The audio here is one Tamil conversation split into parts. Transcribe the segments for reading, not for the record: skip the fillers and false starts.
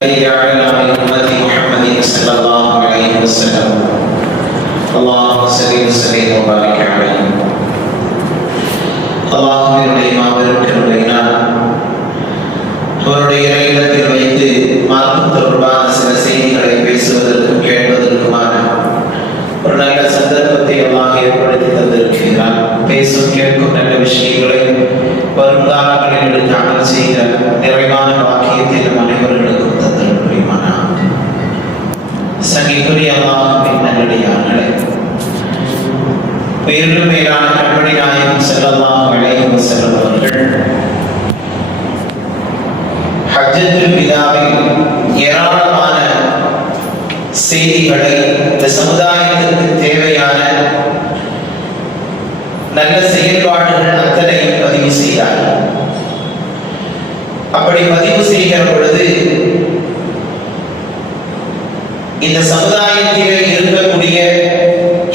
على أمة محمد صلى الله عليه وسلم اللهم صل وسلم وبارك عليه அல்லாஹ்வினுடைய மாபெரும் கருணையினால் அவருடைய இல்லத்தில் வைத்து மார்க்கம் தொடர்பான சில செய்திகளை பேசுவதற்கும் கேட்பதற்குமான ஒரு நல்ல சந்தர்ப்பத்தை அல்லாஹ் ஏற்படுத்தி தந்திருக்கிறார். பேசும் கேட்கும் நல்ல விஷயங்களை வருங்காலங்களில் எடுத்து அமல் செய்த நிறைவான வாக்கியத்தை நம் அனைவர்களுக்கும் தந்தல் புரியுமானார். சங்கிக்குரிய அல்லாஹ்வின் நல்லடியார்களே, உயிரிலும் மேலான கண்மணி நாயகம் ஸல்லல்லாஹு அலைஹி வஸல்லம் அவர்கள் ஹஜ்ஜத்துல் விதாவில் ஏராளமான செய்திகளை இந்த சமுதாயத்திற்கு தேவையான நல்ல செயல்பாடுகள் அத்தனையும் பதிவு செய்தார். அப்படி பதிவு செய்கிற பொழுது இந்த சமுதாயத்திலே இருக்கக்கூடிய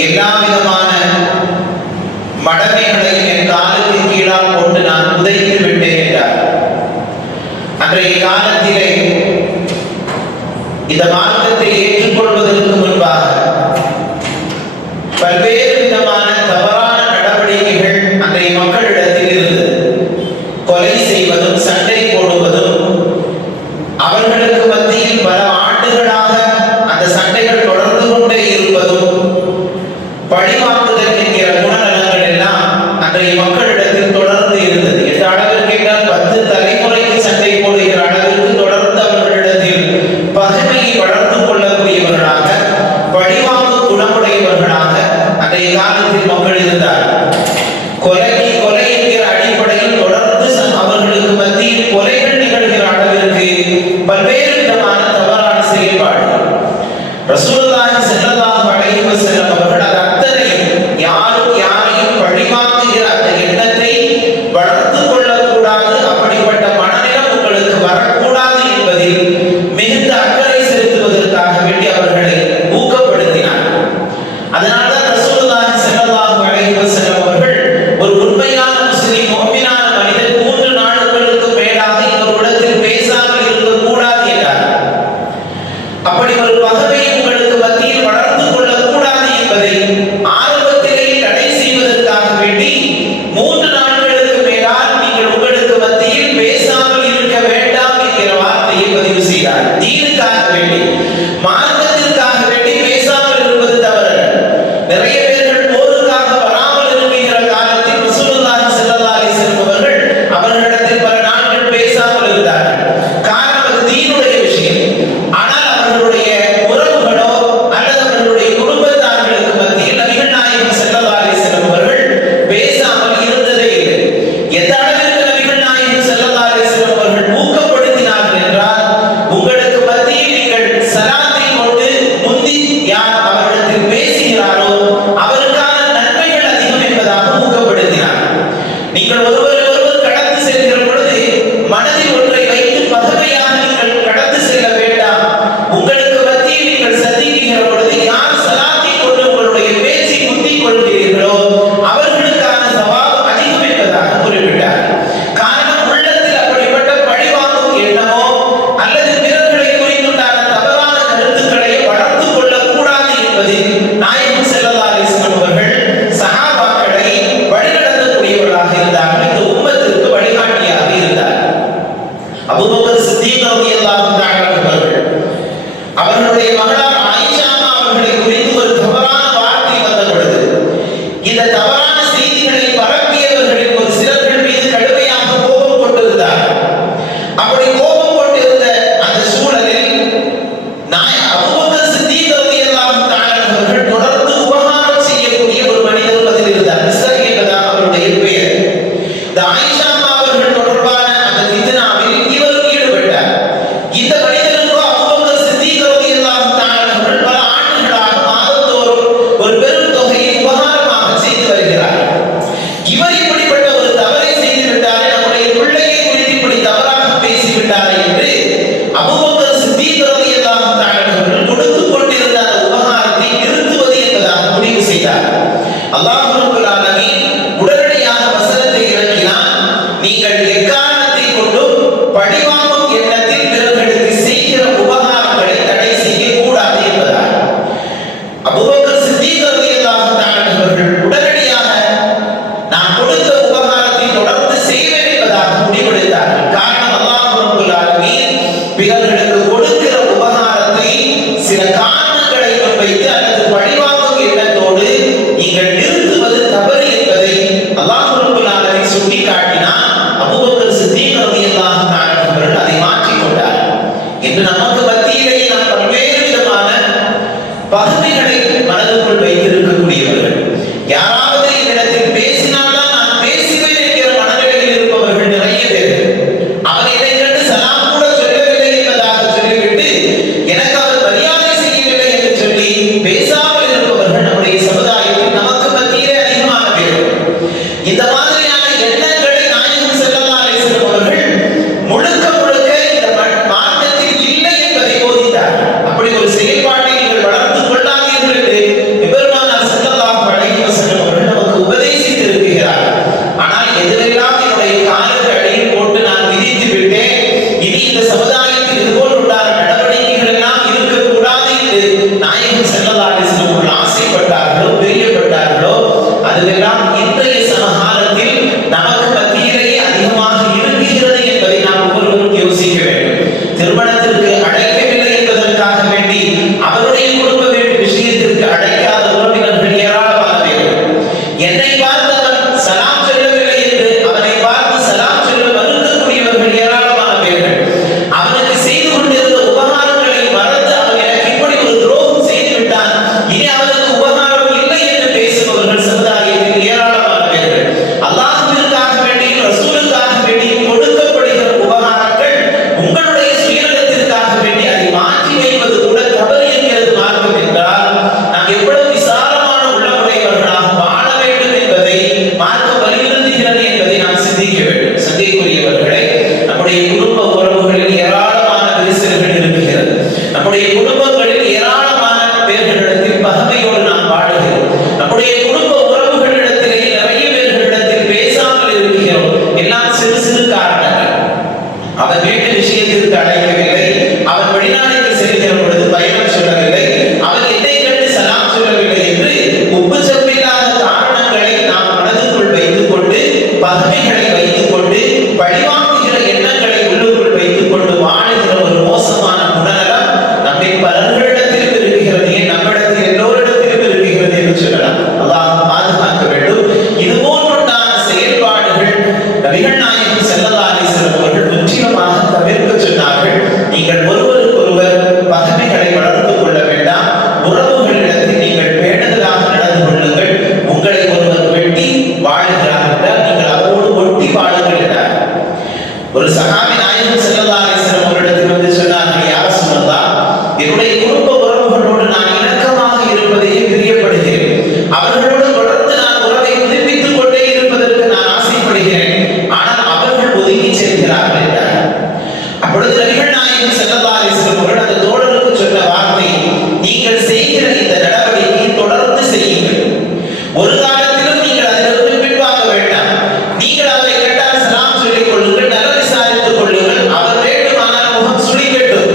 எல்லா விதமான மடமைகளையும் என் காலுக்கு கீழால் போட்டு நான் உதைத்து விட்டேன் என்றார். அன்றைய காலத்திலே இந்த மார்க்கத்தை ஏற்றுக்கொள்வதற்கு முன்பாக பல்வேறு விதமான தவறான நடவடிக்கைகள் அன்றைய மக்களிடத்தில் இருந்தது. கொலை செய்வதும் சண்டை போடுவதும், அவர்களுக்கு மத்தியில் பல ஆண்டுகளாக அந்த சண்டைகள் தொடர்ந்து கொண்டே இருப்பதும், பழிவாங்குதல் என்கிற குணநலங்கள் எல்லாம் அன்றைய மக்களிடத்தில் தொடர்ந்து இருந்தது. எந்த அளவிற்கு என்றால் 10 தலைமுறைக்கு சண்டை போடுகிற அளவிற்கு தொடர்ந்து அவர்களிடத்தில் பகைமையை வளர்த்து கொள்ளக்கூடியவர்களாக, பழிவாங்கு குணமுடையவர்களாக அன்றைய காலத்தில் மக்கள் இருந்தார். கொலைக்கு கொலை என்கிற அடிப்படையில் தொடர்ந்து அவர்களுக்கு மத்தியில் கொலைகள் நிகழ்கிற அளவிற்கு பல்வேறு விதமான தவறான செயல்பாடுகள். ரசூலுல்லாஹி ஸல்லல்லாஹு அலைஹி வஸல்லம் அவர்கள் அது அத்தனையும் யாரும் யாரையும் பழிவாங்குகிற அந்த எண்ணத்தை வளர்த்து கொள்ளக்கூடாது, அப்படிப்பட்ட மனநிலம் உங்களுக்கு வரக்கூடாது என்பதில் மிகுந்த அக்கறை செலுத்துவதற்காக வேண்டி அவர்களை ஊக்கப்படுத்தினார். அதனால்தான் ரசூலுல்லாஹி ஸல்லல்லாஹு அலைஹி வஸல்லம் அவர்கள் ஒரு உண்மையான முஸ்லிம் முஃமினான மனிதன் 3 நாட்களுக்கு மேலாக இவரிடத்தில் பேசாமல் இருக்கக்கூடாது என்றார். அப்படி ஒரு பகவை உங்களுக்கு மத்தியில் வளர்த்து கொள்ளக்கூடாது என்பதை ஆரம்பத்திலேயே தடை செய்வதற்காக வேண்டி 3 நாட்களுக்கு மேலால் நீங்கள் உங்களுக்கு மத்தியில் பேசாமல் இருக்க வேண்டாம் என்கிற வார்த்தையை பதிவு செய்தார். தீனுக்காக வேண்டி, மார்க்கத்திற்காக வேண்டி பேசாமல் இருப்பது தவறு. நிறைய பேர்கள் போருக்காக வராமல் இருக்கிற காலத்தில் ரசூலுல்லாஹி ஸல்லல்லாஹு அலைஹி வஸல்லம் அவர்கள் அவர்களிடத்தில் பல நாட்கள் பேசாமல் இருந்தார்கள். காரணம் அது தீனுடைய விஷயம். ஆனால் அவர்களுடைய உறவுகளோ அல்லது அவர்களுடைய குடும்பத்தார்களுக்கு மத்தியில் நபிகள் நாயகம் ஸல்லல்லாஹு அலைஹி வஸல்லம் அவர்கள் பேசாமல் இருந்ததே இல்லை. எந்த அளவிற்கு நபிகள் நாயகம் ஸல்லல்லாஹு அலைஹி வஸல்லம் அவர்கள் ஊக்கப்படுத்தினார்கள் என்றால், உங்களுக்கு மத்தியில் நீங்கள் சலாத்தை கொண்டு முந்தி யார் அவரிடத்தில் பேசுகிறாரோ அவருக்கான நன்மைகள் அதிகம் என்பதாக ஊக்கப்படுத்தினார். நீங்கள் ஒருவர் கடந்து செல்கிற பொழுது மனதில் ஒன்றை வைத்து பகமையாக நீங்கள் கடந்து செல்ல வேண்டாம். உங்களுக்கு மத்தியில் நீங்கள் சந்திக்கிற பொழுது யார் சலாத்தை கொண்டு உங்களுடைய பேச்சை முந்திக் கொள்கிறீர்களோ அவர்களுக்கான சவால் அதிகம் என்பதாக குறிப்பிட்டார். காரணம், உள்ளத்தில் அப்படிப்பட்ட பழிவாங்கும் எண்ணமோ அல்லது பிறர்களை குறித்துண்டான தவறான கருத்துக்களை வளர்த்து கொள்ளக்கூடாது என்பதில் நாயகம் ஸல்லல்லாஹு அலைஹி வஸல்லம் அவர்கள் சஹாபாக்களை வழிநடத்தக்கூடியவர்களாக இருந்தார்கள். இந்த உம்மத்திற்கு வழிகாட்டியாக இருந்தார். அபூபக்கர் சித்தீக் ரலியல்லாஹு தஆலா அவர்களுடைய மகளார் ஆயிஷா அவர்களை குறித்து ஒரு தவறான வார்த்தை வந்த பொழுது, இந்த தவறான செய்திகளை பரப்பியவர்களின் ஒரு சிலர்கள் மீது கடுமையாக கோபம் கொண்டிருந்தார். அப்படி கோபம் கொண்டிருந்த அந்த சூழலில் அபூபக்கர் சித்தீக் ரலியல்லாஹு தஆலா அவர்கள் தொடர்ந்து உபகாரம் செய்யக்கூடிய ஒரு மனிதர் பதில் இருந்தார். மிஸ்ர் என்பதாக அவருடைய பெயர். இந்த ஆயிஷா அவர்கள் தொடர்பான அந்த ஃபித்னாவில் இவரும் ஈடுபட்டார். இந்த மனிதனுக்கு அபூபக்கர் சித்தீக் ரலியல்லாஹு தஆலா அவர்கள் பல ஆண்டுகளாக மாதந்தோறும் ஒரு பெரும் தொகையை உபகாரமாக செய்து வருகிறார். இவர் இப்படிப்பட்ட ஒரு தவறை செய்து விட்டாரே, நம்முடைய பிள்ளையை குறித்து இப்படி தவறாக பேசிவிட்டாரே என்று அபூபக்கர் சித்தீக் ரலியல்லாஹு தஆலா இன்று நமக்கு மத்தியிலேயே நாம் பல்வேறு விதமான பகுதிகளை மனதுக்குள் வைத்திருக்கக்கூடியவர்கள். யாராவது என்னிடத்தில் பேசினால்தான் நான் பேசுவேன் என்கிற மனநிலையில் இருப்பவர்கள் நிறைய பேர். அவர் என்னை கண்டு சலாம் கூட சொல்லவில்லை என்பதாக சொல்லிவிட்டு எனக்கு அவர் மரியாதை செய்யவில்லை என்று சொல்லி பேசாமல் இருப்பவர்கள் நம்முடைய சமுதாயத்தில் நமக்கு மத்தியிலே அதிகமான பேர். இந்த மாதிரியான எண்ணங்களை நாயகம் ஸல்லல்லாஹு அலைஹி வஸல்லம் அவர்கள் முழுக்க முழுக்க இந்த மார்க்கத்தில் இல்லை என்பதை போதித்தார். அப்படி ஒரு செயல்பாட்டை நீங்கள் வளர்த்து கொள்ளாதீர்கள் என்று பெருமானார் ஸல்லல்லாஹு அலைஹி வஸல்லம் அவர்கள் நமக்கு உபதேசித்திருக்கிறார். ஆனால் எதுவெல்லாம் என்னுடைய காலுக்கு அடியில் போட்டு நான் விதித்து விட்டேன், இனி இந்த சமுதாயத்தில் இதுபோல் உண்டான நடவடிக்கைகள் எல்லாம் இருக்கக்கூடாது என்று நாயகம் ஸல்லல்லாஹு அலைஹி வஸல்லம் அவர்கள் ஆசைப்பட்டார்களோ பிரியப்பட்டார்களோ அதுவெல்லாம் இன்றைய சமகாலத்தில் நமக்கு மத்தியிலேயே அதிகமாக இருக்கிறது என்பதை நாம் ஒவ்வொருவரும் யோசிக்க வேண்டும். திருமணத்திற்கு அழைக்கவில்லை என்பதற்காக வேண்டி அவருடைய குடும்ப வீட்டு விஷயத்திற்கு அழைக்காத உறவினர்கள் ஏராளமான பேர். என்னை பார்த்தவன் சலாம் சொல்லவில்லை என்று அவனை பார்த்து சலாம் சொல்ல மறுக்கக்கூடியவர்கள் ஏராளமான பேர்கள். அவனுக்கு செய்து கொண்டிருந்த உபகாரங்களை மறந்து அவன் எனக்கு இப்படி ஒரு துரோகம் செய்து விட்டான், இனி அவனுக்கு உபகாரம் இல்லை என்று பேசுபவர்கள் சமுதாயத்தில் ஏராளமான பேர்கள். அல்லாஹ்விற்காக வேண்டியும் ரசூலுக்காக வேண்டியும் கொடுக்கப்படுகிற உபகாரங்கள் உங்களுடைய சுயநலத்திற்காக வேண்டி அதை மாற்றி வைப்பது கூட தவறு என்கிறது மார்க்கம் என்றால் நாம் எவ்வளவு விசாலமான உள்ளமுடையவர்களாக வாழ வேண்டும் என்பதை மார்க்கம் வலியுறுத்துகிறது என்பதை நாம் சிந்திக்க வேண்டும். சங்கைக்குரியவர்களே, நம்முடைய குடும்ப உறவுகளில் ஏராளமான விரிசல்கள் இருக்கிறது. நம்முடைய குடும்பங்களில் ஏராளமான பேர்களிடத்தில் பகைமையோடு நாம் வாழுகிறோம். நம்முடைய குடும்ப உறவுகளிடத்திலேயே நிறைய பேர்களிடத்தில் பேசாமல் இருக்கிறோம். எல்லாம் சிறு சிறு காரணங்கள். அவன் வீட்டு விஷயத்திற்கு அழைக்கவில்லை, அவன் வெளிநாட்டுக்கு செல்கிற பொழுது பயணம் சொல்லவில்லை, அவன் என்னை கண்டு சலாம் சொல்லவில்லை என்று உப்பு சப்பில்லாத காரணங்களை நாம் மனதுக்குள் வைத்துக் கொண்டு பகைமைகளை வைத்துக் கொண்டு பழிவாங்குகிற எண்ணங்களை உள்ளுக்குள் வைத்துக் கொண்டு வாழுகிற ஒரு மோசமான குணநலம் நம்மை பலர்களிடத்திலும் இருக்கிறது, நம்மிடத்தில் எல்லோரிடத்திலும் இருக்கிறது என்று சொல்லலாம். அல்லாஹ் பாதுகாக்க வேண்டும். இது போன்றுண்டான செயல்பாடுகள் நபிகள் நாயகம் ஸல்லல்லாஹு அலைஹி வஸல்லம் அவர்கள் முற்றிலுமாக தவிர்க்க சொன்னார்கள். நீங்கள் ஒருவருக்கொருவர் பகைமைகளை வளர்த்துக் கொள்ள வேண்டாம். உறவுகளிடத்தில் நீங்கள் பேணுதலாக நடந்து கொள்ளுங்கள். உங்களை ஒருவர் வெட்டி வாழ்கிறார் என்றால் நீங்கள் அவரோடு ஒட்டி வாழுங்கள் என்றார். ஒரு சஹாபி நாயகம் ஸல்லல்லாஹு அலைஹி வஸல்லம் அவரிடத்தில் வந்து சொன்னார்கள், யா ரசூலல்லாஹ், என்னுடைய குடும்ப உறவுகளோடு நான் இணக்கமாக இருப்பதையே பிரியப்படுகிறேன். அவர்களோடு தொடர்ந்து நான் உறவை புதுப்பித்துக் கொண்டே இருப்பதற்கு நான் ஆசைப்படுகிறேன். ஆனால் அவர்கள் ஒதுங்கி செல்கிறார்கள் என்றார். அப்பொழுது நபிகள் நாயகம் ஸல்லல்லாஹு அலைஹி வஸல்லம் அவர்கள் அந்த தோழருக்கு சொன்ன வார்த்தை, நீங்கள் செய்கிற இந்த நடவடிக்கையை தொடர்ந்து செய்யுங்கள். ஒரு காலத்திலும் நீங்கள் அதிலிருந்து பின்வாங்க வேண்டாம். நீங்கள் அவரை கேட்டால் சலாம் சொல்லிக் கொள்ளுங்கள், நல விசாரித்துக் கொள்ளுங்கள். அவர் வேண்டுமானால் முகம் சுளிக்கட்டும்.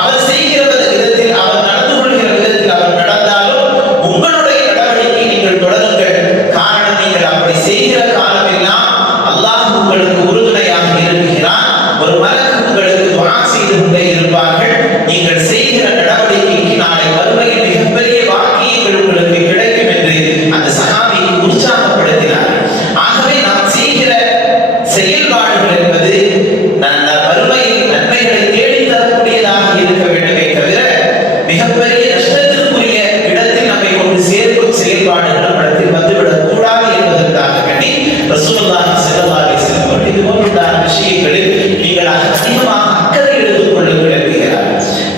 அவர் செய்கிற விதத்தில், அவர் நடந்து கொள்கிற விதத்தில் அவர் நடந்தாலும் உங்களுடைய நடவடிக்கை நீங்கள் தொடருங்கள். காரணம், நீங்கள் அப்படி செய்கிற காலமெல்லாம் அல்லாஹ் உங்களுக்கு உறுதுணையாக இருக்கிறான். ஒரு மலக்கு உங்களுக்கு துஆ செய்து கொண்டே இருப்பார்கள். நீங்கள் செய்கிற நடவடிக்கைக்கு நாளை மறுமையில் மிகப்பெரிய வாக்கியங்கள் உங்களுக்கு கிடைக்கும் என்று அந்த சஹாபியை உற்சாகப்படுத்தினார். ஆகவே நாம் செய்கிற செயல்பாடுகள் என்பது மறுமையில் நன்மைகளை தேடித் தரக்கூடியதாக இருக்க வேண்டுமே தவிர மிகப்பெரிய நஷ்டத்திற்குரிய இடத்தில் நம்மை கொண்டு சேர்க்கும் செயல்பாடுகள் நம்மிடத்தில் வந்துவிடக் கூடாது என்பதற்காக வேண்டி ரசூலுல்லாஹி ஸல்லல்லாஹு அலைஹி வஸல்லம் அவர்கள் இது போன்றுள்ள விஷயங்களில் நீங்கள் அதிகமாக அக்கறை எடுத்துக் கொள்ளுங்கள் என்கிறார்.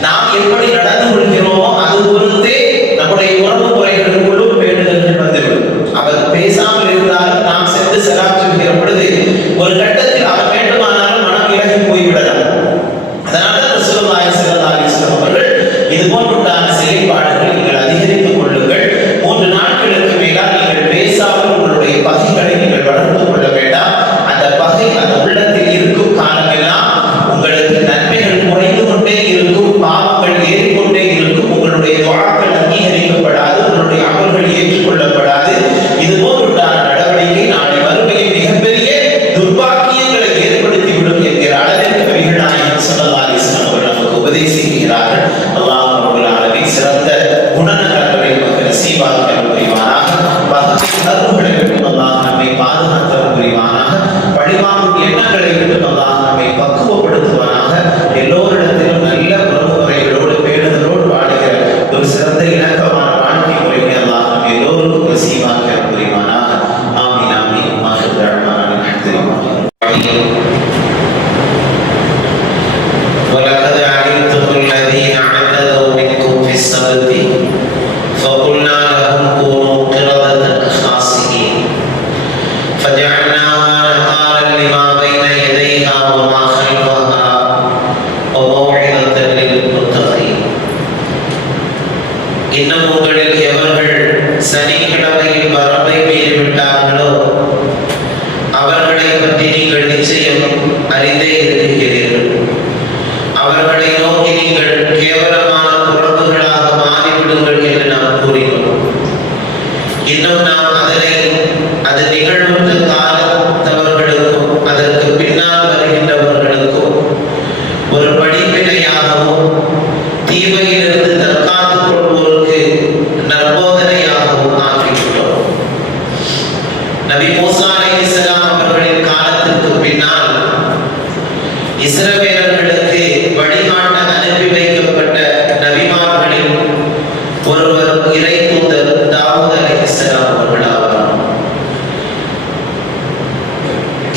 நாம் எப்படி நடந்து கொள்கிறோமோ அது பொறுத்தே நம்முடைய உறவு முறைகளுக்குள்ளும் பேணுதல்கள் வந்துவிடும். அவர் பேசாமல் இருந்தாலும் நாம் சென்று சலாம் சொல்கிற பொழுது ஒரு கட்டத்தில் அவர் வேண்டுமானாலும் மனம் இலகி போய்விடலாம். அதனால ரசூலுல்லாஹி ஸல்லல்லாஹு அலைஹி வஸல்லம் அவர்கள் இது போன்றுண்டான செயல்பாடுகளை நீங்கள் அதிகரித்துக் கொள்ளுங்கள். 3 நாட்களுக்கு மேலால் நீங்கள் பேசாமல் உங்களுடைய பகைகளை நீங்கள் வளர்த்துக் கொள்ள வேண்டாம். அந்த பகை அந்த உள்ளத்தில் இருக்கும் காலமெல்லாம் உங்களுக்கு நன்மைகள் குறைந்து கொண்டே இருக்கும், பாவங்கள் ஏறிக்கொண்டே இருக்கும். உங்களுடைய துஆக்கள் அங்கீகரிக்கப்படாது, உங்களுடைய அமல்கள் ஏற்றுக்கொள்ளப்படாது. இது போன்றுண்டான நடவடிக்கை நாளை மறுமையில் மிகப்பெரிய துர்பாக்கியங்களை ஏற்படுத்திவிடும் என்கிற அளவிற்கு நபிகள் நாயகம் ஸல்லல்லாஹு அலைஹி வஸல்லம் அவர்கள் நமக்கு உபதேசிக்கிறார்கள். அல்லாஹ் ரப்பல் ஆலமீன் சிறந்த குணநலன்களை நமக்கு நசீபாக்க புரிவானாக. பகை உணர்வுகளை விட்டு அல்லாஹ் நம்மை பாதுகாக்க புரிவானாக. பழிவாங்கும் எண்ணங்களை விட்டு அல்லாஹ் நம்மை பக்குவப்படுத்துவானாக. எல்லோரிடத்திலும் நல்ல தீமையிலிருந்து தற்காத்துக் கொள்வோருக்கு நற்போதனையாகவும் ஆக்கிவிட்டோம். நபி மூசா அலைஹிஸ்ஸலாம் அவர்களின் காலத்திற்கு பின்னால் இஸ்ரவேலர்களுக்கு வழிகாட்ட அனுப்பி வைக்கப்பட்ட நபிமார்களில் ஒருவர் இறை தூதர் தாவூத் அலைஹிஸ்ஸலாம் அவர்கள் ஆவார்.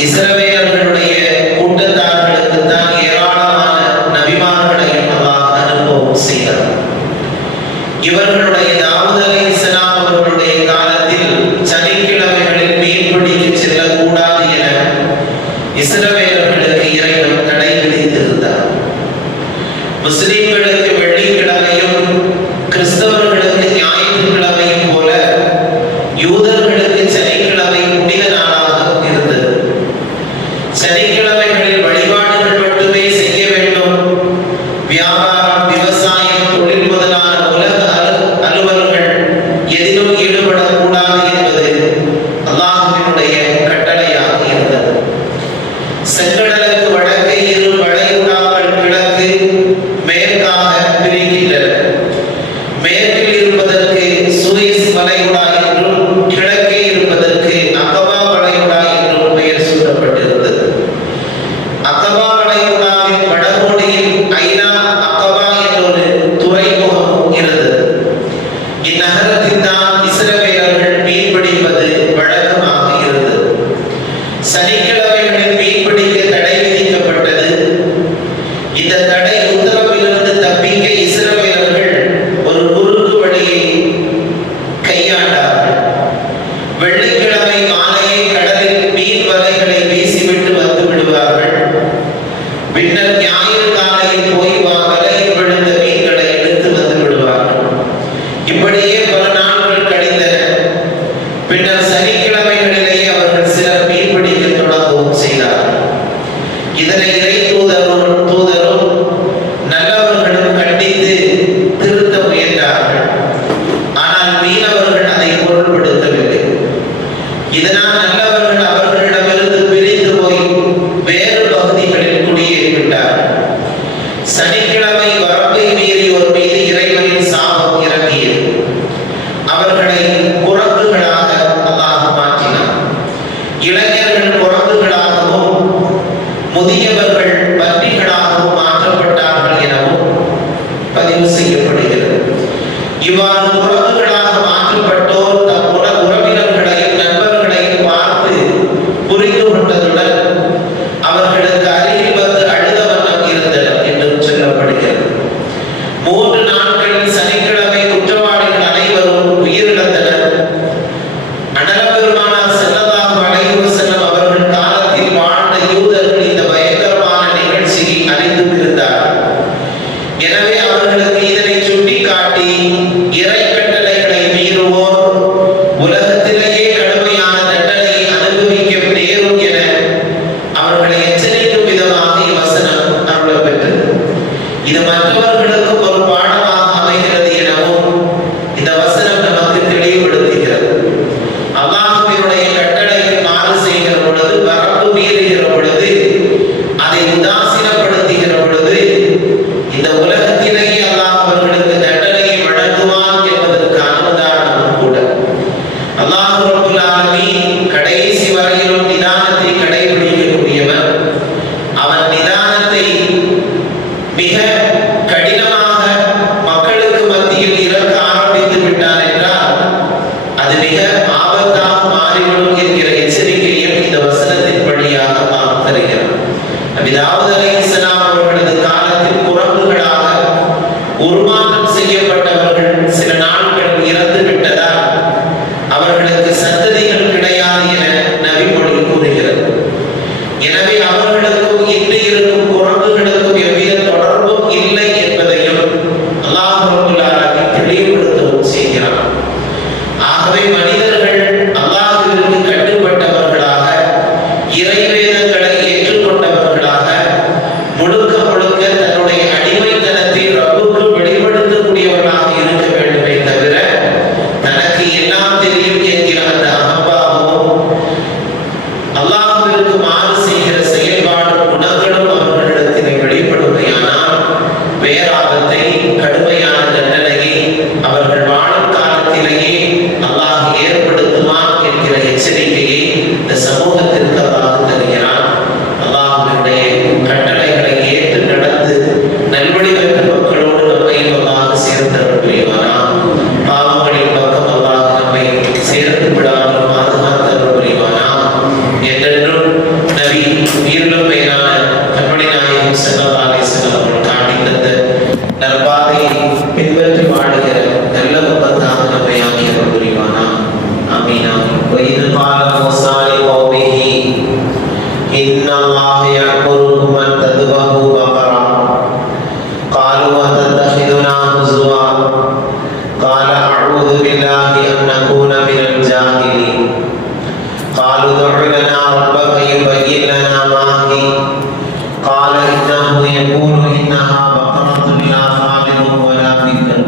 இஸ்ரவேலர்களுடைய கூட்டத்தார்களுக்கு தான் ஏராளமான நபிமார்களையும் அல்லாஹ் அனுபவம் செய்தார். இவர்களுடைய தாவூத் அலைஹிஸ்ஸலாம் அவர்களுடைய காலத்தில் சனிக்கிழமைகளில் மீன்பிடிக்க செல்லக்கூடாது என இஸ்ரவேலர்களுக்கு இறைவன் தடை விதித்திருந்தார். முஸ்லிம்களுக்கு வெள்ளிக்கிழமையும் கிறிஸ்தவர்களுக்கு ஞாயிற்றுக்கிழமையும் போல யூதர்களுக்கு சனிக்கிழமை புனித நாளாக இருந்தது. சனிக்கிழமைகளில் வழிபாடுகள் மட்டுமே செய்ய வேண்டும். வியாபாரம், விவசாயம், தொழில் முதலான உலக அலுவல்கள் எதிலும் ஈடுபடக்கூடாது என்பது அல்லாஹ்வினுடைய கட்டளையாக இருந்தது. செங்கடலுக்கு வடக்கே இரு வளைகுடாக்கள் கிழக்கு மேற்காக பிரிக்கின்றன. மேற்கில் இருப்பதற்கு சூயஸ் வளைகுடா என்றும் கிழக்கே இருப்பதற்கு அகபா வளைகுடா என்றும் பெயர் சூட்டப்பட்டிருந்தது. அகபா வளைகுடாவின் வடகோடியில் ஐனா அகபா என்றொரு துறைமுகம் இருந்தது. இந்நகரத்தில் தான் இஸ்ரவேலர்கள் மீன்பிடிப்பது வழக்கமாக இருந்தது. சனிக்கிழமைகளில் மீன்பிடிக்க தடை விதிக்கப்பட்டது. இந்த தடை உத்தரவிலிருந்து தப்பிக்க இஸ்ரவேலர்கள் ஒரு குறுக்கு வழியை கையாண்டார்கள். வெள்ளிக்கிழமை மாலையே கடலில் மீன் வலைகளை வீசிவிட்டு வந்து விடுவார்கள். பின்னர் ஞாயிறு காலையில் போய் வலையில் விழுந்த மீன்களை எடுத்து வந்து விடுவார்கள். இப்படியே பல நாட்கள் கழிந்தன. பின்னர் சனிக்கிழமைகளிலேயே அவர்கள் சிலர் மீன்பிடிக்க தொடங்கவும் செய்தார்கள். இதனை இறை தூதரும் நல்லவர்களும் கண்டித்து திருத்த முயன்றார்கள். ஆனால் மீனவர்கள் அதை பொருட்படுத்தவில்லை. இதனால் நல்லவர்கள் அவர்களிடமிருந்து பிரிந்து போய் வேறு பகுதிகளில் குடியேறிவிட்டார்கள். சனிக்கிழமை வரம்பை மீறியோர் மீது இறைவனின் சாபம் இறங்கியது. அவர்களை குரங்குகளாக அல்லாஹ் மாற்றினார். இளைஞர்கள் குரங்குகளாகவும் முதியவர்கள் பன்றிகளாகவும் மாற்றப்பட்டார்கள் எனவும் பதிவு செய்யப்படுகிறது. இவ்வாறு குரங்குகளாக மாற்றப்பட்டோர் தம் உறவினர்களையும் நண்பர்களையும் பார்த்து புரிந்து கொண்டதுடன் அவர்களுக்கு அருகில் வந்து அழுத வண்ணம் இருந்தனர் என்றும் சொல்லப்படுகிறது. 3 நாட்களில் சனிக்கிழமை குற்றவாளிகள் அனைவரும் உயிரிழந்தனர். அனல் பெருமானார் ஸல்லல்லாஹு அலைஹி வஸல்லம் அவர்கள் காலத்தில் வாழ்ந்த யூதர்கள் இந்த பயங்கரமான நிகழ்ச்சியை அறிந்திருந்தார்கள். எனவே அவர்களுக்கு இதனை சுட்டிக்காட்டி இறை கட்டளைகளை மீறுவோர் உலகத்திலேயே கடுமையான தண்டனையை அனுபவிக்க நேரும் என அவர்களை எச்சரிக்கும் விதமாக இவ்வசனம் அருளப்பெற்றது. இது மற்றவர்களுக்கும் ஒரு பாடமாக அமைகிறது எனவும் இந்த வசனம் நமக்கு தெளிவுபடுத்துகிறது. அல்லாஹ்வினுடைய கட்டளைக்கு மாறு செய்கிற பொழுது, வரம்பு மீறுகிற பொழுது, அதை உதாசீனப்படுத்துகிற பொழுது இந்த உலகத்திலேயே அல்லாஹ் அவர்களுக்கு தண்டனையை வழங்குவான் என்பதற்கான உதாரணமும் கூட. அல்லாஹ் ரப்பல் ஆலமீன் கடைசி வரையிலும் நிதானத்தை கடைபிடிக்கக்கூடியவன். அவன் நிதானத்தை மிக கடினமாக மக்களுக்கு மத்தியில் இறக்க ஆரம்பித்து விட்டான் என்றால் அது மிக ஆபத்தாக மாறிவிடும் என்கிற எச்சரிக்கையும் இந்த வசனத்தின் வழியாக நாம் தருகிறோம். நபி தாவூத் அலைஹிஸ்ஸலாம் அவர்களது காலத்தில் குரங்குகளாக உருமாற்றம் செய்யப்பட்டவர்கள் சில நாட்கள் இறந்து விட்டதால் அவர்களுக்கு சந்ததிகள் கிடையாது என நபிமொழி கூறுகிறது. எனவே அவர்களுக்கும் இன்று இருக்கும் குரங்குகளுக்கும் எவ்வித தொடர்பும் இல்லை என்பதையும் அல்லாஹ் ரப்பல் ஆலமீன் தெளிவுபடுத்தவும் செய்கிறான். ஆகவே மனிதர்கள் அல்லாஹ்விற்கு கட்டுப்பட்டவர்களாக, இறைவேதங்களை ஏற்றுக்கொண்டவர்களாக, முழுக்க முழுக்க தன்னுடைய அடிமைத்தனத்தை ரப்புக்கு வெளிப்படுத்தக்கூடியவர்களாக இருக்க வேண்டுமே தவிர தனக்கு எல்லாம் தெரியும் என்கிற அந்த அகம்பாவமும் அல்லாஹ்விற்கு மாறு செய்கிற செயல்பாடும் குணங்களும் அவர்களிடத்திலே வெளிப்படுமையானால் பேராபத்தை பாதையை பின்பற்றி வாழுகிற நல்ல உம்மத்தாக நம்மை ஆக்கியவர் புரிவானா. ஆமீனா. وَإِذْ قَالَ مُوسَىٰ لِقَوْمِهِ إِنَّ اللَّهَ يَأْمُرُكُمْ أَن تَذْبَحُوا بَقَرَةً قَالُوا أَتَتَّخِذُنَا هُزُوًا قَالَ أَعُوذُ بِاللَّهِ أَن نَّكُونَ مِنَ الْجَاهِلِينَ قَالُوا ادْعُ لَنَا رَبَّكَ يُبَيِّن لَّنَا مَا هِيَ قَالَ إِنَّهُ يَقُولُ إِنَّهَا بَقَرَةٌ لَّا فَارِضٌ وَلَا بِكْرٌ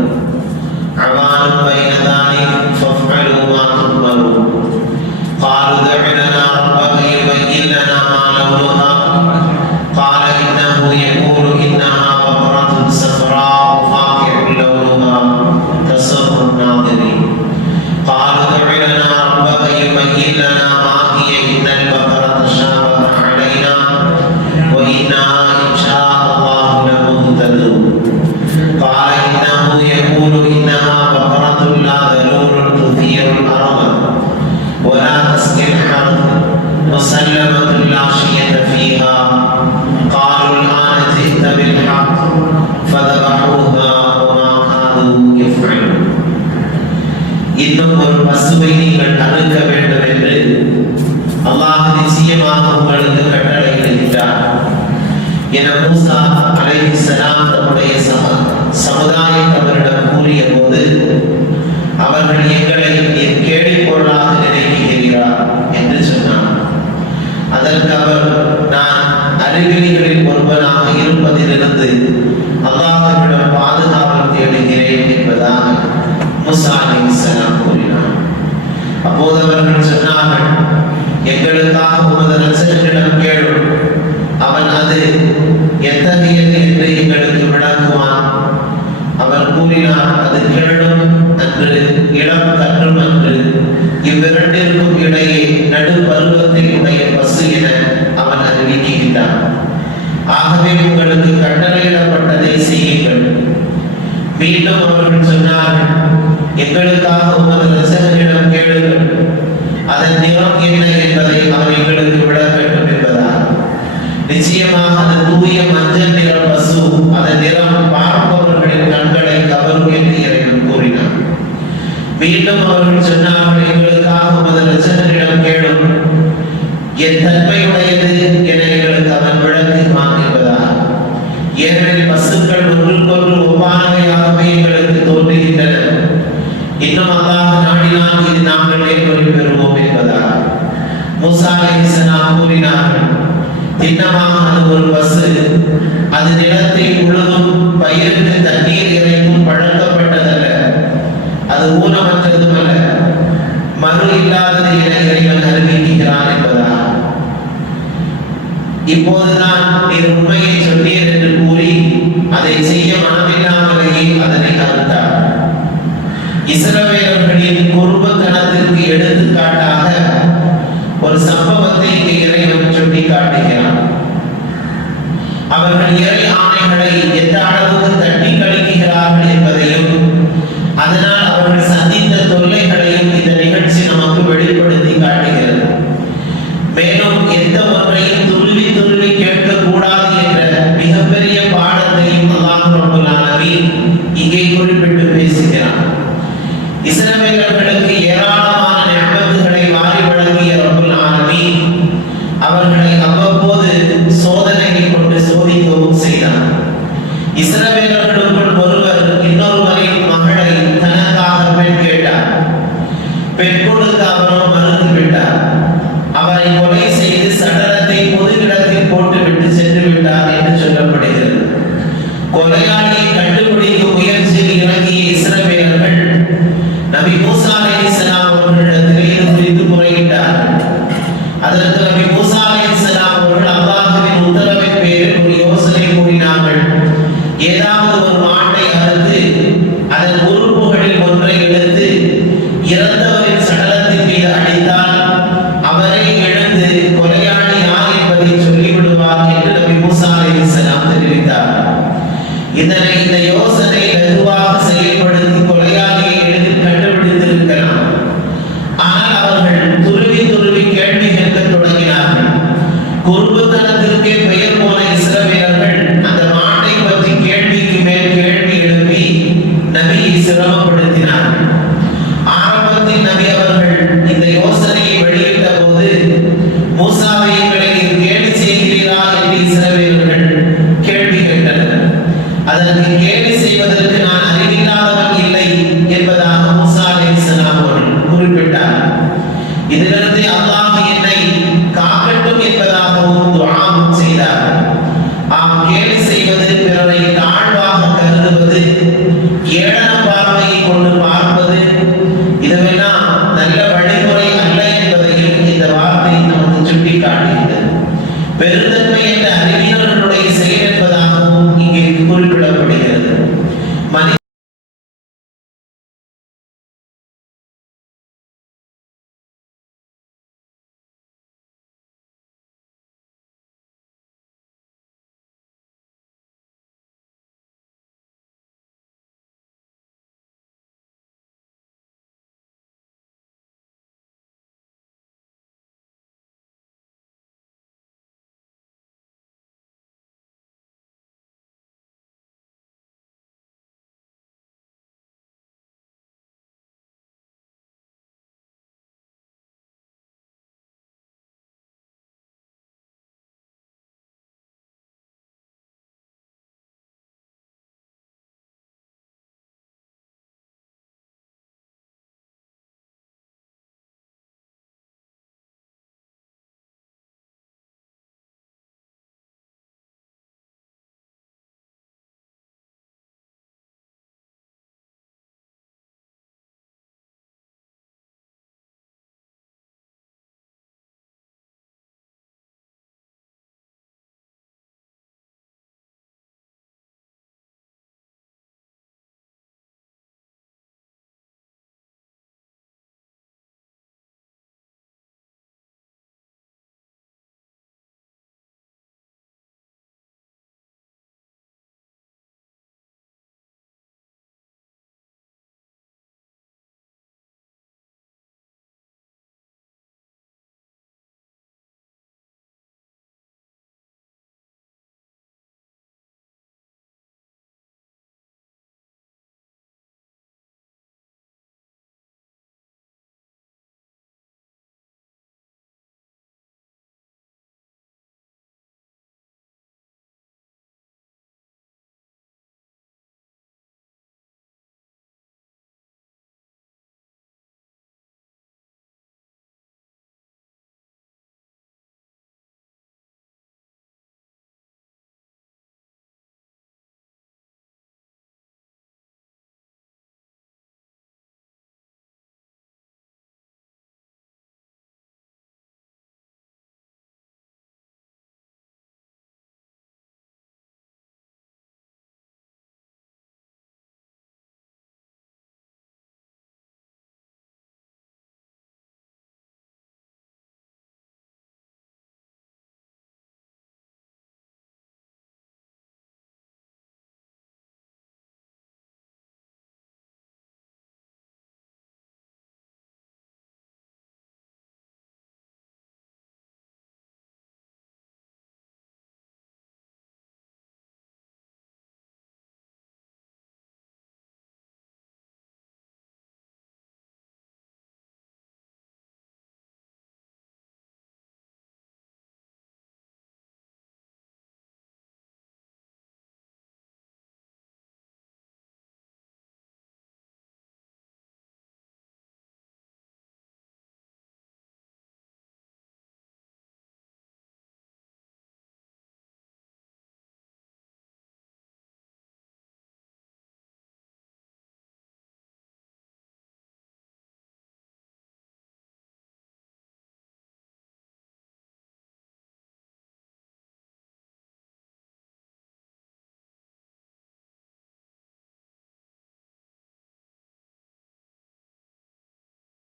عَوَانٌ بَيْنَ ذَلِكَ فَافْعَلُوا مَا تُؤْمَرُونَ قَالُوا ادْعُ لَنَا رَبَّكَ يُبَيِّن لَّنَا مَا لَوْنُهَا قَالَ إِنَّهُ يَقُولُ إِنَّهَا بَقَرَةٌ صَفْرَاءُ فَاقِعٌ لَّوْنُهَا تَسُرُّ النَّاظِرِينَ قَالُوا ادْعُ لَنَا رَبَّكَ يُبَيِّن لَّنَا مَا هِيَ إِنَّ الْبَقَرَةَ شَابَهَ عَلَيْنَا وَإِنَّا إِنْ شَاءَ اللَّهُ لَمُهْتَدُونَ قَالَ إِنَّهُ يَقُولُ إِنَّهَا بَقَرَةٌ لَّا ذَلُولٌ تُثِيرُ الْأَرْضَ وَلَا تَسْقِي الْحَرْثَ مُسَلَّمَةٌ لَّا شِيَةَ فِيهَا قَالُوا الْآنَ جِئْتَ بِالْحَقِّ فَذَبَحُوهَا وَمَا كَادُوا يَفْعَلُونَ. இன்னும் ஒரு பசுவை நீங்கள் அறுக்க வேண்டும் என்று அல்லாஹ் நிச்சயமாக உங்களுக்கு கட்டளையிடுகிறார் என மூசா அலைஹிஸ்ஸலாம் தம்முடைய சமுதாயத்தவரிடம் கூறிய போது அவர்கள் எங்களை கேலி பொருளாக நினைக்கிறீர்களா என்று சொன்னார். அதற்கு அவர், நான் அறிவிலிகளில் ஒருவனாக இருப்பதிலிருந்து அல்லாஹ்விடம் பாதுகாவல் தேடுகிறேன் என்பதாக மூசா அலைஹிஸ்ஸலாம் கூறினார். அப்போது அவர்கள் சொன்னார்கள், எங்களுக்காக உமது இரட்சகரிடம் கேளும், அவன் அது எத்தகையது என்று எங்களுக்கு விளக்குவான். அவர் கூறினார், அது கிழடும் அன்று இளம் கன்றும் அன்று, இவ்விரண்டிற்கும் இடையே நடு பருவத்தை உடைய பசு என அவன் அறிவிக்கின்றான். ஆகவே உங்களுக்கு கட்டளையிடப்பட்டதை செய்யுங்கள். மீண்டும் அவர்கள் சொன்னார்கள், எங்களுக்காக உமது இரட்சகரிடம் கேளுங்கள், அதன் நிறம் என்ன என்பதை அவர் எங்களுக்கு விளக்க வேண்டும் என்பதால். நிச்சயமாக அது தூய மஞ்சள் நிற பசு, அதன் நிறம் பார்ப்பவர்களின் கண்களை கவரும் என்று இறைவன் கூறினார். மீண்டும் அவர்கள் சொன்னார்கள், எங்களுக்காக உமது இரட்சகரிடம் கேளும், என் தன்மையுடையது என எங்களுக்கு அவன் விளக்குவான் என்பதால். ஏனெனில் பசுக்கள் ஒன்றுக்கொன்று ஒவ்வானவையாகவே எங்களுக்கு தோன்றுகின்றன. இன்னும் அல்லாஹ் நாடினால் இது நாங்கள் நேர்வழி பெறுவோம் என்பதால். மூசா அலைஹிஸ்ஸலாம் கூறினார்கள், திண்ணமாக அது ஒரு பசு, அது நிலத்தை முழுதும் பயிருக்கு தண்ணீர் இறைக்கும் பழக்கப்பட்டதல்ல, அது ஊனமற்றதும் அல்ல, மறு இல்லாதது என இறைவன் அறிவிக்கிறான் என்பதால். இப்போதுதான் நீர் உண்மையை சொன்னீர் என்று கூறி அதை செய்ய மனமில்லாமலேயே அதனை அறுத்தார். இஸ்ரவேலர்களின் குறும்புத்தனத்திற்கு எடுத்துக்காட்டாக ஒரு சம்பவத்தை இங்கே இறைவன் சொல்லி காட்டுகிறான். அவர்கள் இறை ஆணைகளை எந்த அளவுக்கு தட்டி கழிக்கிறார்கள் என்பதையும் அதனால் அவர்கள் சந்தித்த தொல்லைகளையும் இந்த நிகழ்ச்சி நமக்கு வெளிப்படுத்தி காட்டுகிறது. மேலும் எந்த ஒன்றையும் துருவி துருவி கேட்கக்கூடாது என்ற மிகப்பெரிய பாடத்தையும் அல்லாஹ் ரப்பல் ஆலமீன் இங்கே குறிப்பிட்டு பேசுகிறான். இஸ்ரவேலர்களுக்கு ஏராளமான நிஅமத்துகளை வாரி வழங்கிய ரப்பல் ஆலமீன் அவர்களை அவ்வப்போது சோதனையை கொண்டு சோதிக்கவும் செய்தார். இஸ்ரவேலர்களுக்குள் ஒருவர் இன்னொருவரின் மகளை தனக்காக பெண் கேட்டார். பெண் கொடுக்க அவரோ மறுத்துவிட்டார். அவரை கொலை செய்து சடலத்தை பொது இடத்தில் போட்டுவிட்டு சென்று விட்டார் என்று சொல்லப்படுகிறது. கொலையாளியை கண்டுபிடிக்கும் முயற்சியில் இறங்கிய இஸ்ரவேலர்கள் நபி மூசா அலைஹிஸ்ஸலாம் அவர்களிடத்தில் இது குறித்து முறையிட்டார்கள். அதற்கு நபி மூசா அலைஹிஸ்ஸலாம் அவர்கள் அல்லாஹ்வின் உத்தரவின் பேரில் ஒரு யோசனை கூறினார்கள். ஏதாவது ஒரு மாட்டை அறுத்து அதன் உறுப்புகளில் ஒன்றை எடுத்து இறந்தவரின் சடலத்தின் மீது அடித்தால் அவரை எழுந்து கொலையாளி யார் என்பதை சொல்லிவிடுவார் என்று நபி மூசா அலைஹிஸ்ஸலாம் தெரிவித்தார். இந்த யோசனை லகுவாக செயல்படுத்தி கொலையாளியை எளிதில் கண்டுபிடித்திருக்க சிரமப்படுத்தினார்கள். ஆரம்பத்தில் நபி அவர்கள் இந்த யோசனையை வெளியிட்ட போது மூசாவை எங்களுக்கு கேலி செய்கிறீரா என்று இஸ்ரவேலர்கள் கேள்வி கேட்டனர். அதற்கு கேலி செய்வதற்கு நான் அறிவில்லாதவன் இல்லை என்பதாக மூசா அலைஹிஸ்ஸலாம் அவர்கள் குறிப்பிட்டார். இதிலிருந்து அல்லாஹ் என்னை காக்கட்டும் என்பதாகவும் துஆவும் செய்தார். கேலி செய்வது, பிறரை தாழ்வாக கருதுவது, ஏளன பார்வையை கொண்டு பார்ப்பது, இதுவெல்லாம் நல்ல வழிமுறை அல்ல என்பதையும் இந்த வார்த்தை நமக்கு சுட்டிக்காட்டுகிறது. பெருந்தன்மை என்ற அறிஞர்களுடைய செயல் என்பதாகவும் இங்கே குறிப்பிடப்படுகிறது.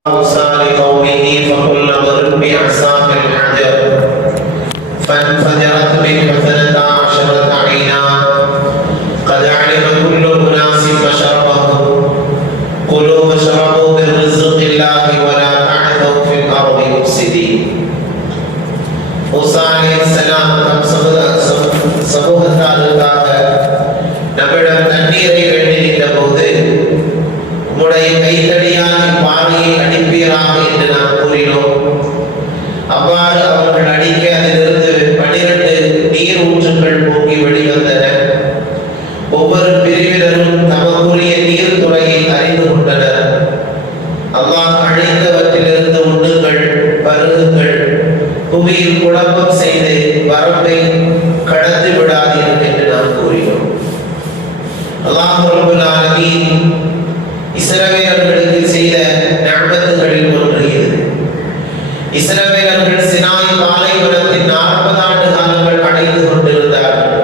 موسى لقومه فقلنا اضرب بعصاك الحجر فانفجرت منه 12 عينا قد علم كل أناس مشربهم كلوا واشربوا من رزق الله ولا تعثوا في الأرض مفسدين. மூசா அலைஹிஸ்ஸலாம் சமூகத்தாருக்காக நம்மிடம் தண்ணீரை வேண்டியிருந்த போது ரப்பல் ஆலமீன் இஸ்ரவேலர்களுக்கு செய்த நிஅமத்துகளில் ஒன்று இது. இஸ்ரவேலர்கள் சினாய் பாலைவனத்தில் 40 ஆண்டு காலங்கள் அடைந்து கொண்டிருந்தார்கள்.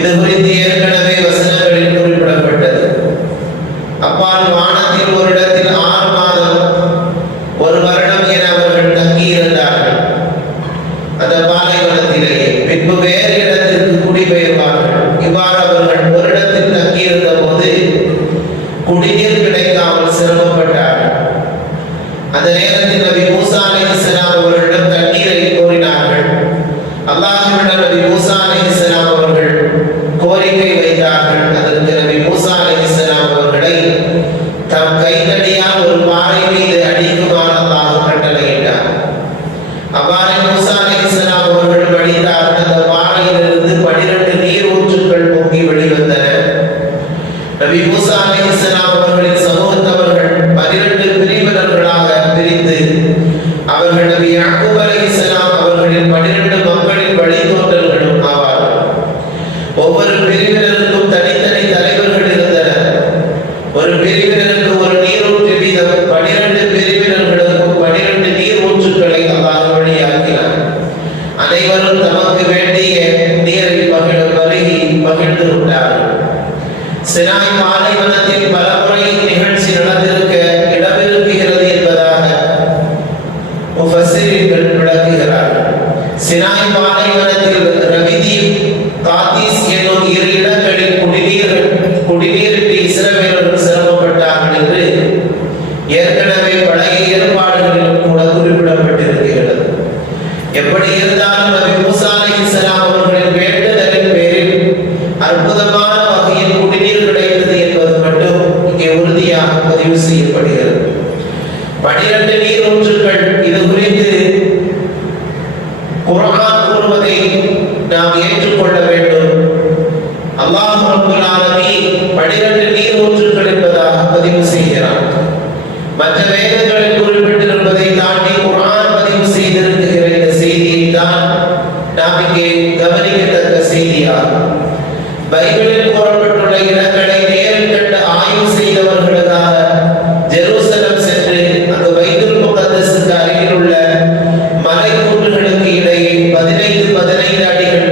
இது குறித்து ஏற்கனவே வசனங்களில் குறிப்பிடப்பட்டது. அப்பால் வானத்தில் ஒரு இடத்தில் 6 மாதம் 1 வருடம் என அவர்கள் தங்கியிருந்தார்கள். அந்த பாலைவனத்திலேயே பின்பு வேறு இடத்திற்கு குடிபெயர்வார்கள். இவ்வாறு அவர்கள் ஒரு இடத்தில் தங்கியிருந்த போது குடிநீர் கிடைக்காமல் சிரமப்பட்டார்கள். அந்த நேரத்தில் நபி மூசா அலைஹிஸ்ஸலாம் அவர்களிடம் தண்ணீரை கோரினார்கள். அல்லாஹ்விடம் நபி மூசா அலைஹிஸ்ஸலாம் அவர்கள் கோரிக்கை வைத்தார்கள். அதற்கு நபி மூசா அலைஹிஸ்ஸலாம் அவர்களை தம் கைத்தடியால் ஒரு பாறை மீது அடிக்குமாறு அல்லாஹ் கட்டளையிட்டார். அவ்வாறு மூசா அலைஹிஸ்ஸலாம் அவர்கள் அடித்தார்கள். அந்த பாறையிலிருந்து 12 நீர் ஊற்றுக்கள் பொங்கி வெளிவந்தன. நபி மூசா அலைஹிஸ்ஸலாம் அவர்களின் சமூகத்தவர்கள் 12 பிரிவினர்களாக பிரிந்து அவர்கள் நபி யாக்கூப் அலைஹிஸ்ஸலாம் அவர்களின் 12 மக்களின் வழித்தோன்றல்களும் ஆவார்கள். ஒவ்வொரு பிரிவினருக்கும் தனித்தனி தலைவர்கள் இருந்தனர். ஒரு பிரிவினருக்கு ஒரு நீரூற்று வீதம் 12 பிரிவினர்களுக்கும் 12 நீர் ஊற்றுக்களை அல்லாஹ் வழியாக்கினார். அனைவரும் தமக்கு வேண்டிய நீரை பகிர்ந்து கொண்டார்கள். சினாய் பாலைவனத்தில் பலமுறை நிகழ்ச்சி நடந்திருக்க இடமிருக்கிறது என்பதாக முஃபஸ்ஸிரீன்கள் விளக்குகிறார்கள். சினாய் பாலைவனத்தில் ரபிதீம், காதீஸ் என்னும் 2 இடங்களில் குடிநீருக்கு இஸ்ரவேலர்கள் சிரமப்பட்டார்கள் என்று ஏற்கனவே பழைய ஏற்பாடுகளிலும் கூட குறிப்பிடப்பட்டிருக்கிறது. எப்படி இருந்தாலும் நபி மூசா அலைஹிஸ்ஸலாம் அவர்களின் வேண்டுதலின் பேரில் அற்புதமான வகையில் குடிநீர் கிடைத்தது என்பது மட்டும் இங்கே உறுதியாக பதிவு செய்யப்படுகிறது. 12 நீர் ஊற்றுக்கள். இது குறித்து குர்ஆன் கூறுவதை நாம் ஏற்றுக்கொள்ள வேண்டும். அல்லாஹ் ரப்பல் ஆலமீன் 12 நீர் ஊற்றுக்கள் என்பதாக பதிவு செய்கிறார். மற்ற வேதங்களில் குறிப்பிட்டிருப்பதை தாண்டி குர்ஆன் பதிவு செய்திருக்கிற இந்த செய்தியை தான் நாம் இங்கே கவனிக்கத்தக்க செய்தியாகும். பைபிளில் கூறப்பட்டுள்ள இடங்களை நேரில் கண்டு ஆய்வு செய்தவர்களுக்காக ஜெருசலம் சென்று அங்கு பைத்துல் முகத்தஸுக்கு அருகில் உள்ள மலைக்கூட்டுகளுக்கு இடையே 15 அடிகள்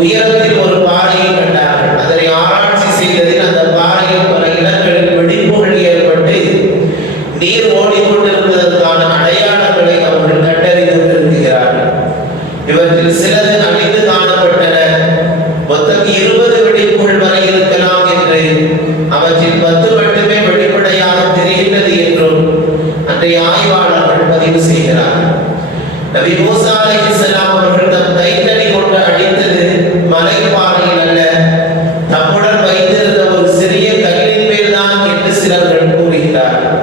உயரத்தில் ஒரு பாறையை கண்டார்கள். அதனை ஆராய்ச்சி செய்ததில் அந்த பாறையில் பல இடங்களில் வெடிப்புகள் ஏற்பட்டு நீர் ஓடிக்கொண்டிருப்பதற்கான அடையாளங்களை அவர்கள் கண்டறிந்திருக்கிறார்கள். இவற்றில் சிலது அழிந்து காணப்பட்டன. மொத்தம் 20 வெடிப்புகள் வரை இருக்கலாம் என்று, அவற்றில் 10 மட்டுமே வெளிப்படையாக தெரிகின்றது என்றும் அன்றைய ஆய்வாளர்கள் பதிவு செய்கிறார்கள். நபி மூசா அலைஹிஸ்ஸலாம் அவர்கள் தம் கைத்தடி கொண்டு அடித்தது மலைப்பாறையில் அல்ல, தம்முடன் வைத்திருந்த ஒரு சிறிய கல்லின் மேல் தான் என்று சிலர்கள் கூறுகிறார்கள்.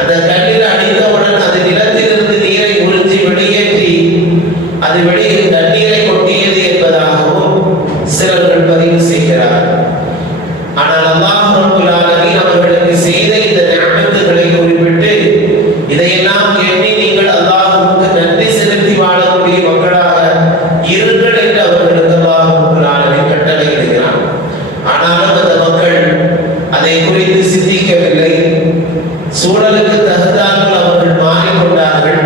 அந்த கல்லில் அடித்தவுடன் அது நிலத்திலிருந்து நீரை உறிஞ்சி வெளியேற்றி அது வெளியே தண்ணீரை கொட்டியது என்பதாகவும் சிலர்கள் பதிவு செய்கிறார்கள். ஆனால் அல்லாஹ் ரப்பல் ஆலமீன் அவர்களுக்கு செய்த இந்த நிஅமத்துகளை குறிப்பிட்டு இதையெல்லாம் எண்ணி நீங்கள் அல்லாஹ்வுக்கு நன்றி செலுத்தி வாழக்கூடிய மக்களாக இருங்கள் என்று அவர்களுக்கு அல்லாஹ் ரப்பல் ஆலமீன் கட்டளையிடுகிறார். ஆனாலும் அந்த மக்கள் அதை குறித்து சிந்திக்கவில்லை. சூழலுக்கு தகுந்தார்கள் அவர்கள் மாறிக்கொண்டார்கள்.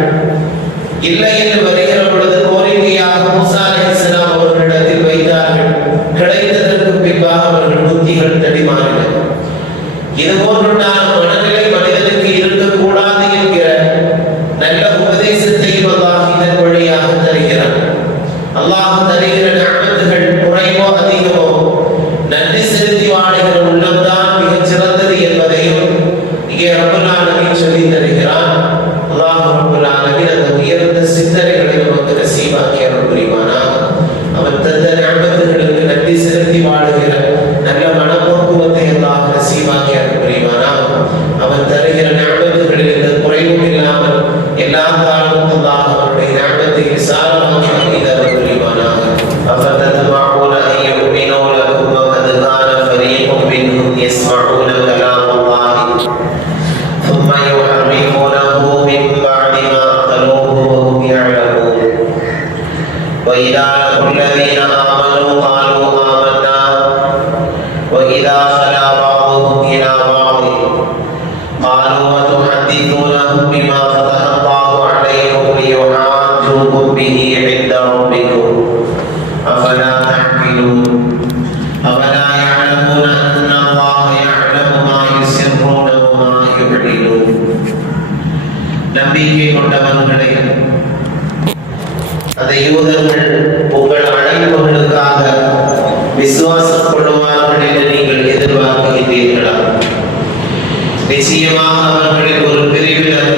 இல்லை என்று வருகிற பொழுது கோரிக்கையாக மூசா அலைஹிஸ்ஸலாம் அவர்களிடத்தில் வைத்தார்கள். கிடைத்ததற்கு பின்பாக அவர்கள் புத்திகள் தடிமாறின. இது போன்றுண்டான மனநிலை மனிதனுக்கு இருக்கக்கூடாது என்கிற நல்ல உபதேசத்தையும் அல்லாஹ் இதன் வழியாக தருகிறான். அல்லாஹ் தருகிற நிஅமத்துகள் குறைவோ அதிகமோ நன்றி செலுத்தி வாழுகிற உள்ளம்தான் மிகச் சிறந்தது என்பதையும் இங்கே ரப்பல் ஆலமீன் சொல்லி தருகிறான். அல்லாஹ் ரப்பல் ஆலமீன் அந்த உயர்ந்த சிந்தனைகளை நமக்கு நசீபாக்கி அருள் புரிவானாக. அவன் தந்த நிஅமத்துகளுக்கு நன்றி செலுத்தி வாழுகிற நல்ல மனப்போக்குவத்தை அல்லாஹ் நசீபாக்கி அருள் புரிவானாக. وإذا خلا بعضهم إلى بعض قالوا وتحدثونهم بما فتح الله عليكم ليحاجوكم به عند ربكم أفلا تعقلون أفلا يعلمون أن الله يعلم ما يسرون وما يعلنون நம்பிக்கை கொண்டவர்களே, அந்த யூதர்கள் உங்கள் அழைப்புகளுக்காக விசுவாசம் கொள்வார்கள் என்று நீங்கள் எதிர்பார்க்கின்றீர்களா? நிச்சயமாக அவர்களில் ஒரு பிரிவினர்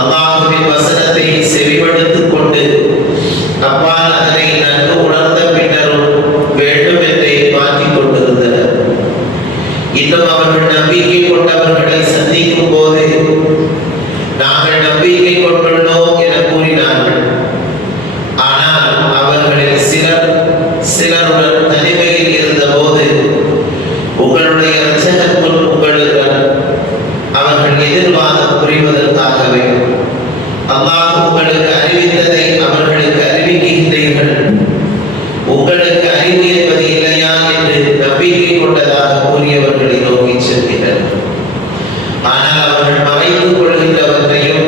அல்லாஹ்வின் வசனத்தை செவிமடுத்துக் கொண்டு அப்பால் அதனை நன்கு உணர்ந்த பின்னரும் வேண்டும் என்றே மாற்றிக் கொண்டிருந்தனர். இன்னும் அவர்கள் நம்பிக்கை கொண்டவர்களை சந்திக்கும் போது நாங்கள் நம்பிக்கை கொண்டுள்ளோம் என கூறினார்கள். ஆனால் அவர்களில் சிலருடன் தனிமையில் இருந்தபோது உங்களுடைய இரட்சகர் உங்களுடன் அவர்கள் எதிர்வாதம் புரிவதற்காகவே அல்லாஹ் உங்களுக்கு அறிவித்ததை அவர்களுக்கு அறிவிக்கின்றீர்கள். உங்களுக்கு அறிவு என்பது இல்லையா என்று நம்பிக்கை கொண்டதாக கூறியவர்களை நோக்கி செல்கிறார். ஆனால் அவர்கள் மறைத்துக் கொள்கின்றவற்றையும்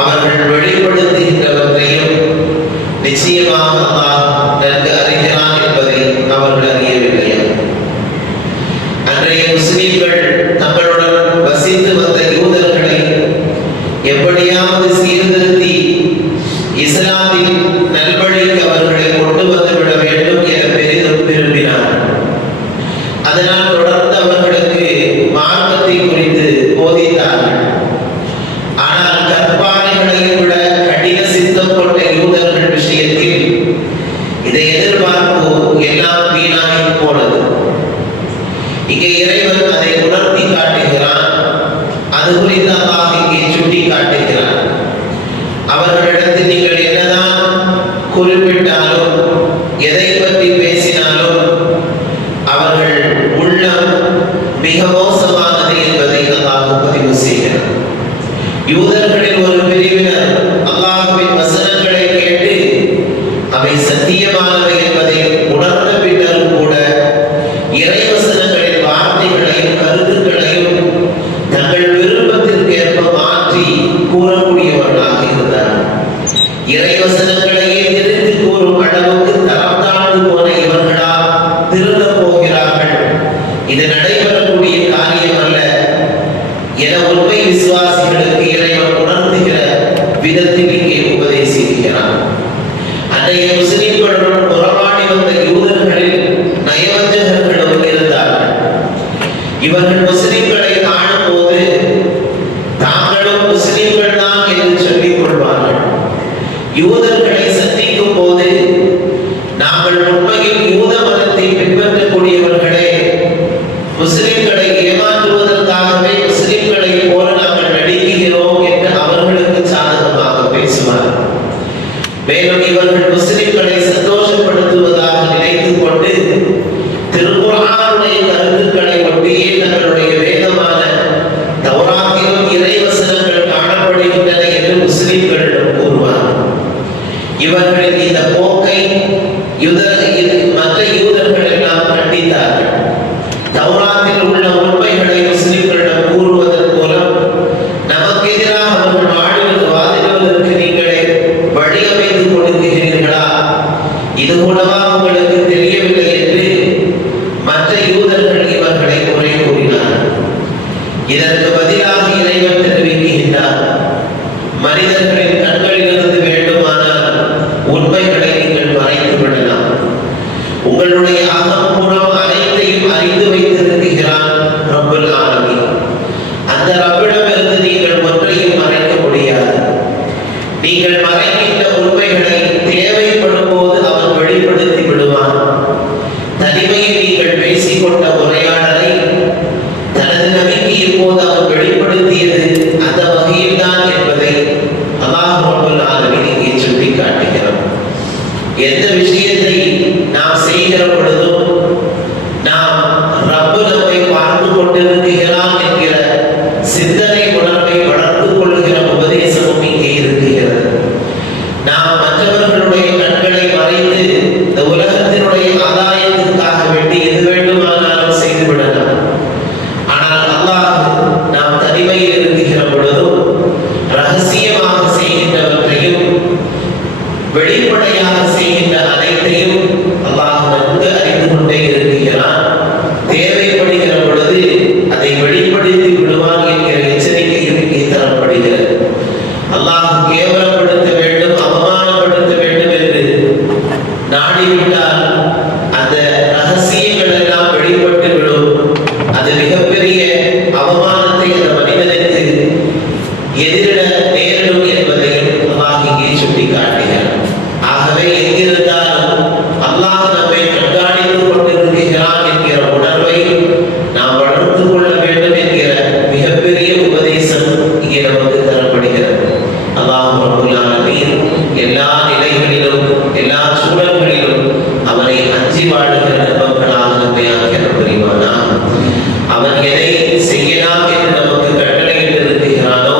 அவர்கள் வெளிப்படுத்துகின்றவற்றையும் நிச்சயமாக அல்லாஹ் நன்கு அறிகிறான் என்பதை அவர்கள் அறியவில்லையா? அன்றைய முஸ்லிம்கள் தங்களுடன் வசித்து வந்த யூதர்களை எப்படியாவது சீர்திருத்தி இஸ்லாமின் நல்வழிக்கு அவர்களை கொண்டு வந்துவிட வேண்டும் என பெரிதும் விரும்பினார். அதனால் தொடர்ந்து அவர்களுக்கு மார்க்கத்தை குறித்து போதித்தார்கள். ஆனால் கற்பானைகளையும் விட கடின சித்தம் கொண்ட யூதர்கள் விஷயத்தில் இதை எதிர்பார்ப்பு எல்லாம் வீணாகி போனது. இங்கே இறைவன் அதை உணர்த்தி காட்டுகிறான். அது குறித்து அல்லாஹ் இங்கே சுட்டி காட்டுகிறான். அவர்களிடத்தில் நீங்கள் என்னதான் குறிப்பிட்டாலும் எதை பற்றி பேசினாலும் அவர்கள் உள்ளம் மிக மோசமானது என்பதை அல்லாஹ் பதிவு செய்கிறார். யூதர்களில் ஒரு பிரிவினர் அல்லாஹ்வின் வசனங்களை கேட்டு அவை சத்தியமானவை என்பதை உணர்ந்த பின்னரும் கூட இறை வசனங்களின் வார்த்தைகளையும் கருத்துக்களையும் தங்கள் விருப்பத்திற்கு ஏற்ப மாற்றி கூறக்கூடியவர்களாக இருந்தார். இறை வசனங்களையே தெரிந்து கூறும் அளவுக்கு தரம் தாழ்ந்து போன இவர்களா திருந்த போகிறார்கள்? இது நடைபெறக்கூடிய காரியம் அல்ல என உண்மை விசுவாசிகளுக்கு இறைவன் உணர்த்துகிற விதத்தில் இங்கே உபதேசிக்கிறார். அன்றைய முஸ்லிம்களுடன் உறவாடி வந்த யூதர்களில் நயவஞ்சகர்களும் இருந்தார்கள். இவர்கள் முஸ்லிம்களை காணும் போது தாங்களும் முஸ்லிம்கள் தான் என்று சொல்லிக் கொள்வார்கள். யூதர்களை சந்திக்கும் போது நாங்கள் உண்மையில் யூத மதத்தை பின்பற்றக்கூடியவர்களே, முஸ்லிம்களை ஏமாற்றுவதற்காகவே முஸ்லிம்களை போல நாங்கள் நடிக்கிறோம் என்று அவர்களுக்கு சாதகமாக பேசுவார். மேலும் இவர்கள் முஸ்லிம்களை சந்தோஷப்படுத்துவதாக நினைத்துக் கொண்டு திருக்குர்ஆனுடைய கருத்துக்களை ஒட்டியே தங்களுடைய வேதமான தௌராத்திலும் இறைவசனங்கள் காணப்படுகின்றன என்று முஸ்லிம்களிடம் கூறுவார். இவர்களின் இந்த போக்கை மற்ற யூதர்கள் எல்லாம் கண்டித்தார்கள். தௌராத்தில் உள்ள உண்மைகளை முஸ்லிம்களிடம் கூறுவதன் மூலம் நமக்கு எதிராக அவர்கள் வாதிடுவதற்கு நீங்களே வழியமைத்துக் கொடுக்கிறீர்களா? இது மூலமா உங்களுக்கு தெரியவில்லை என்று மற்ற யூதர்கள் இவர்களை குறை கூறினார்கள். இதற்கு பதிலாக இறைவன் தெரிவிக்கின்றார், மனிதர்களின் கண்களிலிருந்து வேண்டுமானால் உண்மைகளை நீங்கள் மறைத்து விடலாம். உங்களுடைய அகம்புறம் அனைத்தையும் அறிந்து வைத்திருக்கிறான் ரப்புல் ஆலமீன். அந்த ரப்பிடமிருந்து நீங்கள் ஒன்றையும் மறைக்க முடியாது. நீங்கள் மறைக்கின்ற உண்மைகளை தேவைப்படும் போது அவன் வெளிப்படுத்தி விடுவான். தனிமையில் நீங்கள் பேசிக்கொண்ட உரையாடலை தனது நபிக்கு போது அவன் வெளிப்படுத்தியது அந்த வகையில் தான் என்பதை அல்லாஹ் ரப்புல் ஆலமீன் இங்கே சுட்டி காட்டுகிறான். எந்த விஷயத்தை நாம் செய்கிற பொழுதும் நாம் ரப்பு நம்மை பார்த்து கொண்டிருக்கிறான் என்கிற சிந்தனை உணர்வை வளர்த்துக் கொள்ளுகிற உபதேசமும் இங்கே இருக்கிறது. நாம் மற்றவர்களுடைய கண்களை மறைத்து இந்த உலகத்தினுடைய ஆதாயத்திற்காக வேண்டி எது வேண்டுமானாலும் செய்து செய்து விடலாம். ஆனால் அல்லாஹ் நாம் தனிமையில் இருக்கிற பொழுதும் ரகசியமாக செய்கின்றவற்றையும் வெளிப்படையாக செய்கின்ற அனைத்தையும் அல்லாஹ் நன்கு அறிந்து கொண்டே இருக்கிறான். தேவைப்படுகிற பொழுது அதை வெளிப்படுத்தி விடுவான் என்கிற எச்சரிக்கையும் இங்கே தரப்படுகிறது. அல்லாஹ் கேவலப்படுத்த வேண்டும், அவமானப்படுத்த வேண்டும் என்று நாடிவிட்டால் அந்த ரகசியங்கள் எல்லாம் வெளிப்பட்டு விடும். அது மிகப்பெரிய அவமானத்தை அந்த மனிதனுக்கு எதிரிட நேரிடும் என்பதையும் அல்லாஹ் இங்கே சுட்டி காட்டுகிறார். ஆகவே எங்கிருந்தாலும் அல்லாஹ் நம்மை கண்காணித்துக் கொண்டிருக்கிறான் என்கிற உணர்வை நாம் வளர்த்து கொள்ள வேண்டும் என்கிற மிகப்பெரிய உபதேசம் இங்கே நமக்கு தரப்படுகிறது. அல்லாஹ் ரப்பல் ஆலமீன் எல்லா நிலைகளிலும் எல்லா சூழல்களிலும் அவனை அஞ்சி வாழுகிற நண்பர்களாக நம்மை ஆக்கியர் புரிவானா. அவன் எதை செய்யலாம் என்று நமக்கு கட்டளையிட்டு இருக்கிறானோ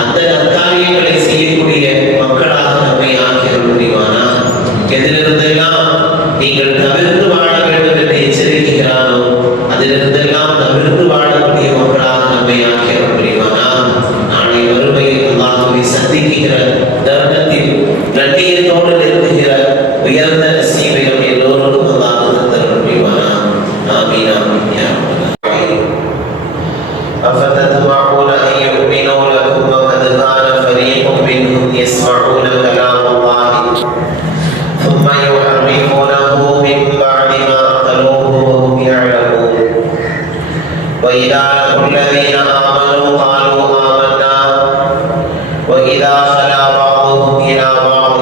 அந்த நற்காரியங்களை செய்யக்கூடிய மக்களாக நம்மை ஆக்கியர் புரிவானா. எதிலிருந்தெல்லாம் நீங்கள் தவிர்த்து வாழ வேண்டும் என்று எச்சரிக்கிறானோ அதிலிருந்தெல்லாம் தவிர்த்து வாழக்கூடிய மக்களாக நம்மை ஆக்கியர் புரிவானா. நாளை வறுமையில் அல்லாஹ்வை சந்திக்கிற தருணத்தில் கண்ணியத்தோடு நிறுத்துகிற உயர்ந்த நசீபையும் எல்லோருக்கும் அல்லாஹ் தருள் புரிவானா. ஆமீன் ஆமீன் யா ரப்பல். أفتطمعون أن يؤمنوا لكم وقد كان فريق منهم يسمعون كلام الله ثم يحرفونه من بعد ما عقلوه وهم يعلمون وإذا لقوا الذين آمنوا قالوا آمنا وإذا خلا بعضهم إلى بعض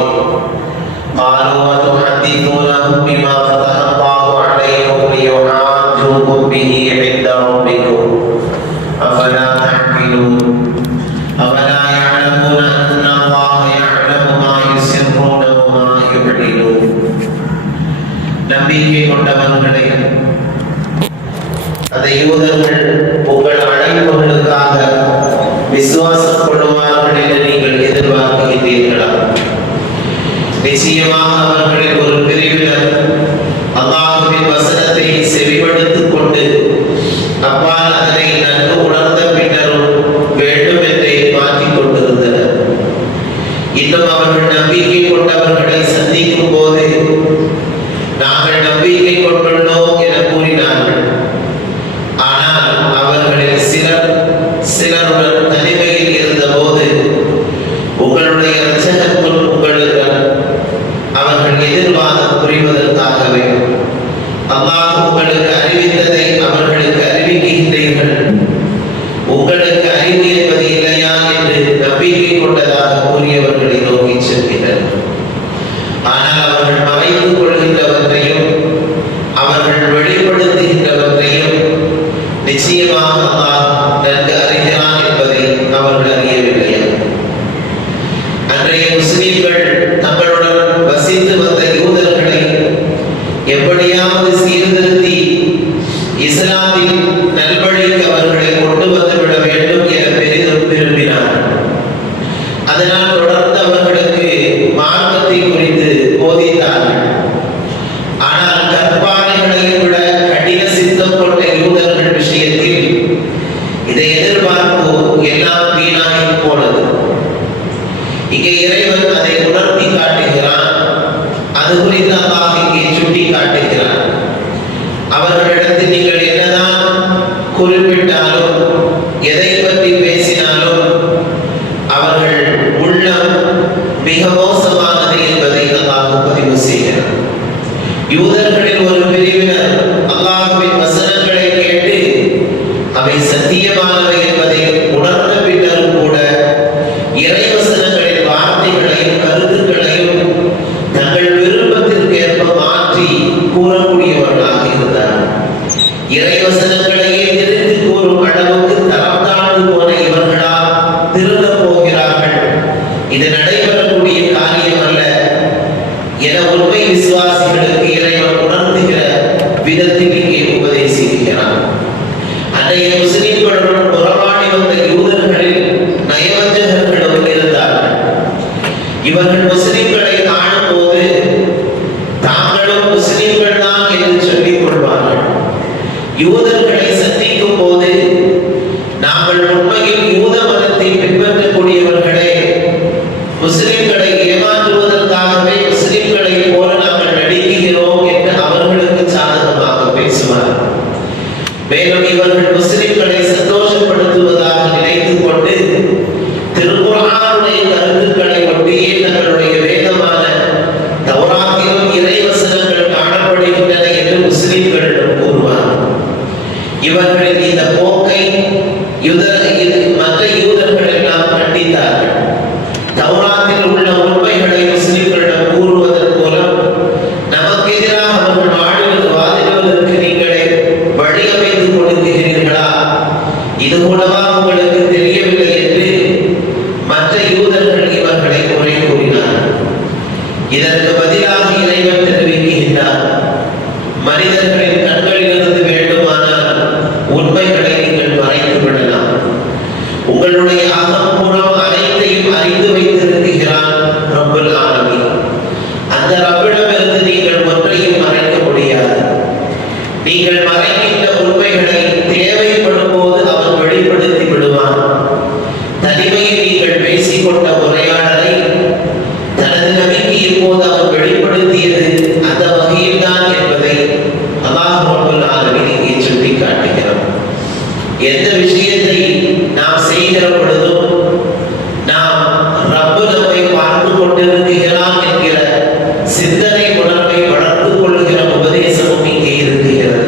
قالوا وتحدثونهم بما فتح الله عليكم ليحاجوكم به عند ربكم أفلا تعقلون أفلا يعلمون أن الله يعلم ما يسرون وما يعلنون. நம்பிக்கை கொண்டவர்களே, அந்த யூதர்கள் உங்கள் அழைப்புகளுக்காக விசுவாசம் கொள்வார்கள் என்று நீங்கள் எதிர்பார்க்கிறீர்களா? நிச்சயமாக அவர்களில் ஒரு பிரிவினர் அல்லாஹ்வின் வசனத்தை செவிமடுத்துக் கொண்டு அப்பால் அதனை நன்கு உணர்ந்த பின்னரும் வேண்டும் என்றே மாற்றிக் கொண்டிருந்தனர். இன்னும் அவர்கள் நம்பிக்கை கொண்டவர்களை சந்திக்கும் போது நாங்கள் நம்பிக்கை கொண்டுள்ளோம் என கூறினார்கள். ஆனால் அவர்களில் சிலருடன் தனிமையில் இருந்தபோது உங்களுடைய இரட்சகர் உங்களுடன் அவர்கள் எதிர்வாதம் புரிவதற்காகவே அல்லாஹ் உங்களுக்கு அறிவித்ததை அவர்களுக்கு அறிவிக்கின்றீர்கள். உங்களுக்கு அறிவு என்பது இல்லையா என்று நம்பிக்கை கொண்டதாக கூறியவர்களை நோக்கி செல்கின்றனர். ஆனால் அவர்கள் மறைத்துக் கொள்கின்றவற்றையும் அவர்கள் வெளிப்படுத்துகின்றவற்றையும் நிச்சயமாக அல்லாஹ் நன்கு அறிகிறான் என்பதை அவர்கள் அறியவில்லையா? அன்றைய முஸ்லிம்கள் தங்களுடன் வசித்து வந்த யூதர்களை எப்படியாவது சீர்திருத்தி இஸ்லாமின் நல்வழிக்கு அவர்களை கொண்டு வந்துவிட வேண்டும் என பெரிதும் விரும்பினார்கள். அதனால் தொடர்ந்து அவர்களுக்கு மார்க்கத்தை குறித்து போதித்தார்கள். ஆனால் கற்பானைகளையும் விட கடின சித்தம் கொண்ட யூதர்கள் விஷயத்தில் இதை எதிர்பார்ப்பு எல்லாம் வீணாகி போனது. இங்கே இறைவன் அதை உணர்த்தி காட்டுகிறான். அது குறித்து அல்லாஹ் இங்கே சுட்டி காட்டுகிறான். அவர்களிடத்தில் நீங்கள் என்னதான் குறிப்பிட்டாலும் எதை பற்றி பேசினாலும் அவர்கள் உள்ளம் மிக மோசமானது என்பதை அல்லாஹ் பதிவு செய்கிறார். யூதர்களில் ஒரு பிரிவினர் அல்லாஹ்வின் வசனங்களை கேட்டு அவை சத்தியமானவை என்பதை உணர்ந்த பின்னரும் கூட இறை வசனங்களின் வார்த்தைகளையும் கருத்துக்களையும் தங்கள் விருப்பத்திற்கு ஏற்ப மாற்றி கூறக்கூடியவர்களாக இருந்தார். இறை வசனங்களையே தெரிந்து கூறும் அளவுக்கு தரம் தாழ்ந்து போன இவர்களா திருந்த போகிறார்கள்? இது நடைபெறக்கூடிய காரியம் அல்ல என உண்மை விசுவாசிகளுக்கு இறைவன் உணர்த்துகிற விதத்தில் இங்கே உபதேசிக்கிறார். அன்றைய முஸ்லிம்களுடன் உறவாடி வந்த யூதர்களில் நயவஞ்சகர்களும் இருந்தார்கள். இவர்கள் முஸ்லிம்களை காணும் போது தாங்களும் முஸ்லிம்கள் தான் என்று சொல்லிக் கொள்வார்கள். யூத யூதர்களை சந்திக்கும் போது, நாங்கள் உண்மையில் யூத மதத்தை பின்பற்றக்கூடியவர்களே, முஸ்லிம்களை ஏமாற்றுவதற்காகவே முஸ்லிம்களை போல நாங்கள் நடிக்கிறோம் என்று அவர்களுக்கு சாதகமாக பேசுவார். மேலும் இவர்கள் முஸ்லிம்களை சந்தோஷப்படுத்துவதாக நினைத்துக் கொண்டு திருக்குர்ஆனுடைய கருத்துக்களை ஒட்டியே தங்களுடைய வேதமான தௌராத்திலும் இறைவசனங்கள் காணப்படுகின்றன என்று முஸ்லிம்களிடம் கூறுவார். இவர்களின் இந்த போக்கை மற்ற யூதர்கள் எல்லாம் கண்டித்தார்கள். தௌராத்தில் உள்ள உண்மைகளை முஸ்லிம்களிடம் கூறுவதன் மூலம் நமக்கு எதிராக அவர்கள் வாதிடுவதற்கு நீங்களே வழி அமைத்து கொடுக்கிறீர்களா, இது கூடவா உங்களுக்கு தெரியவில்லை என்று மற்ற யூதர்கள் இவர்களை குறை கூறினார். இதற்கு பதிலாக இறைவன் தெரிவிக்கின்றார், மனிதர்களின் கண்களிலிருந்து வேண்டுமானால் உண்மைகளை நீங்கள் மறைத்து விடலாம். உங்களுடைய அகம்புறம் அனைத்தையும் அறிந்து வைத்திருக்கிறான் ரப்புல் ஆலமீன். அந்த ரப்பிடமிருந்து நீங்கள் ஒன்றையும் மறைக்க முடியாது. நீங்கள் மறைக்கின்ற உண்மைகளை தேவைப்படும் போது அவன் வெளிப்படுத்தி விடுவான். தனிமையில் நீங்கள் பேசிக்கொண்ட உரையாடலை தனது நபிக்கு போது அவன் வெளிப்படுத்தியது அந்த வகையில் தான் என்பதை அல்லாஹ் ரப்புல் ஆலமீன் இங்கே சுட்டிக் காட்டுகிறான். எந்த விஷயத்தை நாம் செய்கிற பொழுதும் நாம் ரப்பு நம்மை பார்த்து கொண்டிருக்கிறான் என்கிற சிந்தனை உணர்வை வளர்த்துக் கொள்கிற உபதேசமும் இங்கே இருக்கிறது.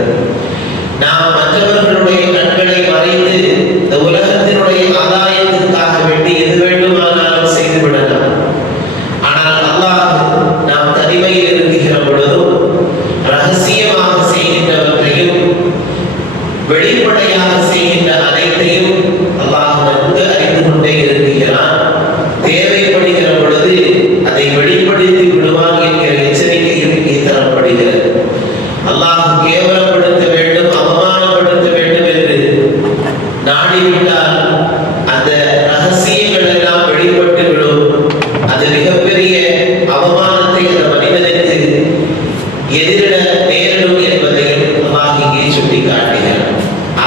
நாம் மற்றவர்களுடைய கண்களை மறைத்து இந்த உலகத்தினுடைய ஆதாயத்திற்காக வேண்டி எது வேண்டுமானாலும் செய்து விடலாம். ஆனால் அல்லாஹ் நாம் தனிமையில் இருக்கிற பொழுதும் ரகசியமாக செய்கின்றவற்றையும் வெளிப்படையாக செய்கின்ற அனைத்தையும் அல்லாஹ் நன்கு அறிந்து கொண்டே இருக்கிறான். தேவைப்படுகிற பொழுது அதை வெளிப்படுத்தி விடுவான் என்கிற எச்சரிக்கையும் இங்கே தரப்படுகிறது. அல்லாஹ் கேவலப்படுத்த வேண்டும், அவமானப்படுத்த வேண்டும் என்று நாடிவிட்டால் அந்த ரகசியங்கள் எல்லாம் வெளிப்பட்டு விடும். அது மிகப்பெரிய அவமானத்தை அந்த மனிதனுக்கு எதிரிட நேரிடும் என்பதையும் அல்லாஹ் இங்கே சுட்டிக் காட்டுகிறார்.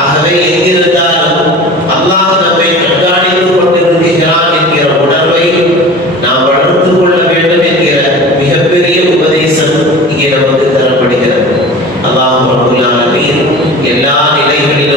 ஆகவே எங்கிருந்தாலும் அல்லாஹ் நம்மை கண்காணித்துக் கொண்டிருக்கிறான் என்கிற உணர்வை நாம் வளர்த்துக் கொள்ள வேண்டும் என்கிற மிகப்பெரிய உபதேசம் இங்கே நமக்கு தரப்படுகிறது. அல்லாஹ் ரப்புல் ஆலமீன் எல்லா நிலைகளிலும்